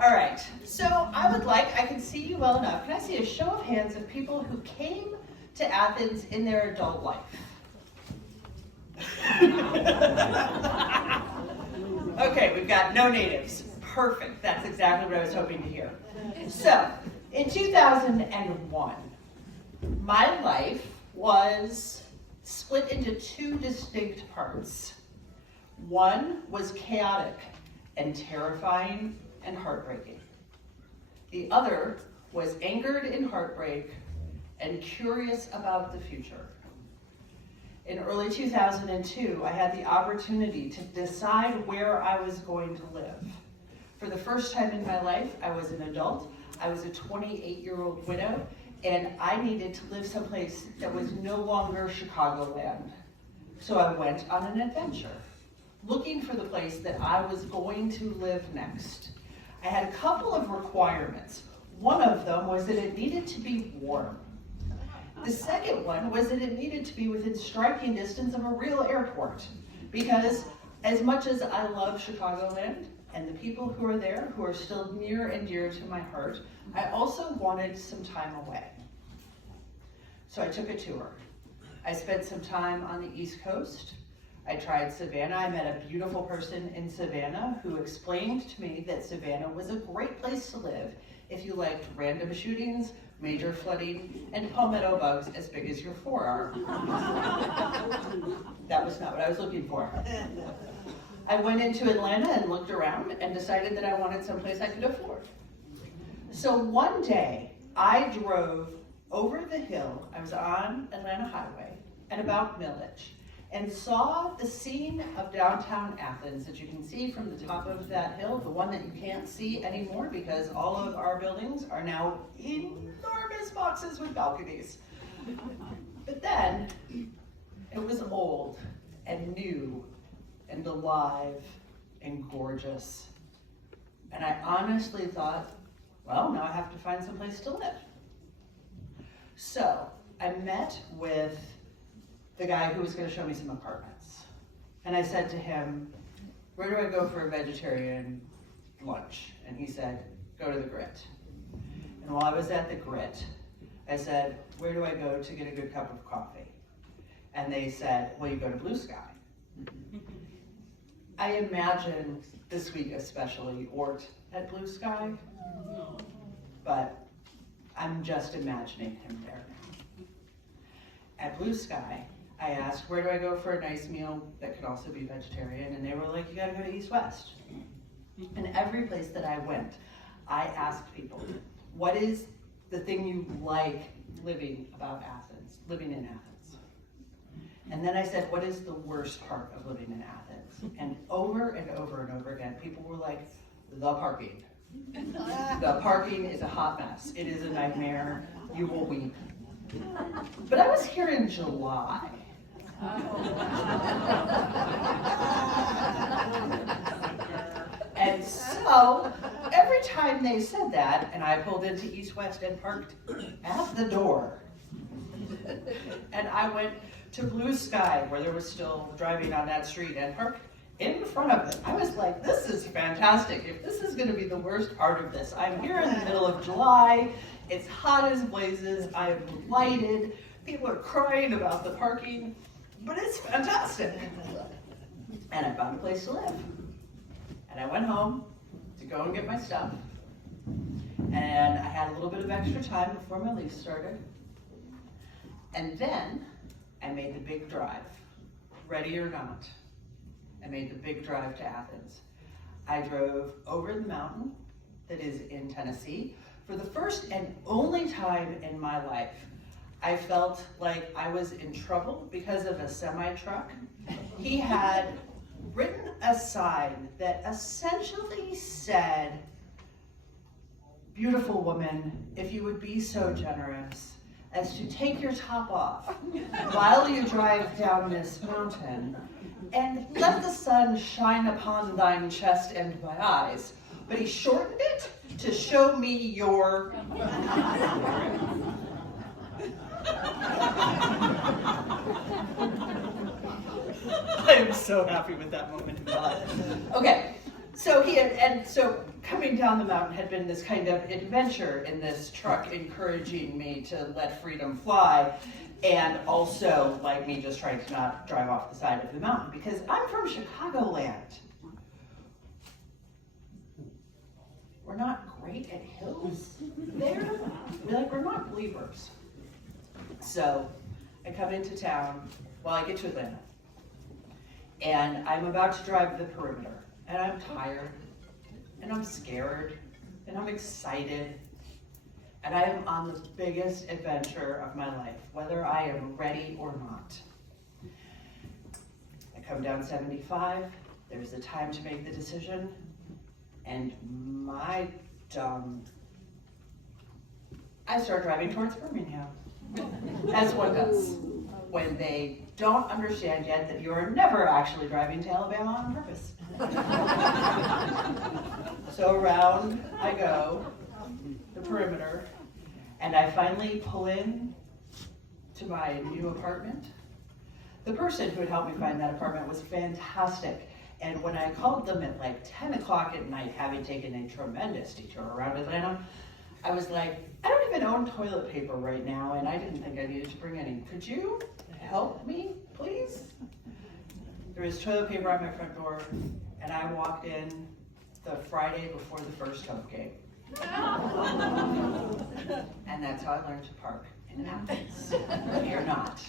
All right, so I can see you well enough. Can I see a show of hands of people who came to Athens in their adult life? Okay, we've got no natives. Perfect, that's exactly what I was hoping to hear. So, in 2001, my life was split into two distinct parts. One was chaotic and terrifying and heartbreaking. The other was angered in heartbreak and curious about the future. In early 2002, I had the opportunity to decide where I was going to live. For the first time in my life, I was an adult. I was a 28-year-old widow, and I needed to live someplace that was no longer Chicagoland. So I went on an adventure, looking for the place that I was going to live next. I had a couple of requirements. One of them was that it needed to be warm. The second one was that it needed to be within striking distance of a real airport, because as much as I love Chicagoland and the people who are there, who are still near and dear to my heart, I also wanted some time away. So I took a tour. I spent some time on the East Coast. I tried Savannah. I met a beautiful person in Savannah who explained to me that Savannah was a great place to live if you liked random shootings, major flooding, and palmetto bugs as big as your forearm. That was not what I was looking for. I went into Atlanta and looked around and decided that I wanted someplace I could afford. So one day, I drove over the hill. I was on Atlanta Highway at about Milledge, and saw the scene of downtown Athens that you can see from the top of that hill, the one that you can't see anymore because all of our buildings are now enormous boxes with balconies. But then, it was old and new and alive and gorgeous. And I honestly thought, well, now I have to find someplace to live. So I met with the guy who was going to show me some apartments. And I said to him, where do I go for a vegetarian lunch? And he said, go to the Grit. And while I was at the Grit, I said, where do I go to get a good cup of coffee? And they said, well, you go to Blue Sky. I imagine this week especially Ort at Blue Sky, but I'm just imagining him there now. At Blue Sky, I asked, where do I go for a nice meal that could also be vegetarian? And they were like, you gotta go to East West. And every place that I went, I asked people, what is the thing you like living in Athens? And then I said, what is the worst part of living in Athens? And over and over and over again, people were like, the parking. The parking is a hot mess. It is a nightmare. You will weep. But I was here in July. And so, every time they said that, and I pulled into East West and parked at the door, and I went to Blue Sky, where there was still driving on that street, and parked in front of it. I was like, this is fantastic. If this is going to be the worst part of this, I'm here in the middle of July, it's hot as blazes, I am lighted, people are crying about the parking, but it's fantastic. And I found a place to live. And I went home to go and get my stuff. And I had a little bit of extra time before my lease started. And then I made the big drive, ready or not. I made the big drive to Athens. I drove over the mountain that is in Tennessee. For the first and only time in my life, I felt like I was in trouble because of a semi-truck. He had written a sign that essentially said, beautiful woman, if you would be so generous as to take your top off while you drive down this mountain, and let the sun shine upon thine chest and my eyes. But he shortened it to show me your... I am so happy with that moment in my life. Okay, so coming down the mountain had been this kind of adventure in this truck, encouraging me to let freedom fly, and also like me just trying to not drive off the side of the mountain, because I'm from Chicagoland. We're not great at hills there. We're not believers. So I come into town, I get to Atlanta, and I'm about to drive the perimeter, and I'm tired, and I'm scared, and I'm excited, and I am on the biggest adventure of my life, whether I am ready or not. I come down 75, there's a time to make the decision, and I start driving towards Birmingham, as one does, when they don't understand yet that you're never actually driving to Alabama on purpose. So around I go, the perimeter, and I finally pull in to my new apartment. The person who had helped me find that apartment was fantastic. And when I called them at like 10 o'clock at night, having taken a tremendous detour around Atlanta, I was like, I don't even own toilet paper right now, and I didn't think I needed to bring any. Could you help me, please? There was toilet paper on my front door, and I walked in the Friday before the first home game. And that's how I learned to park in Athens. You're not.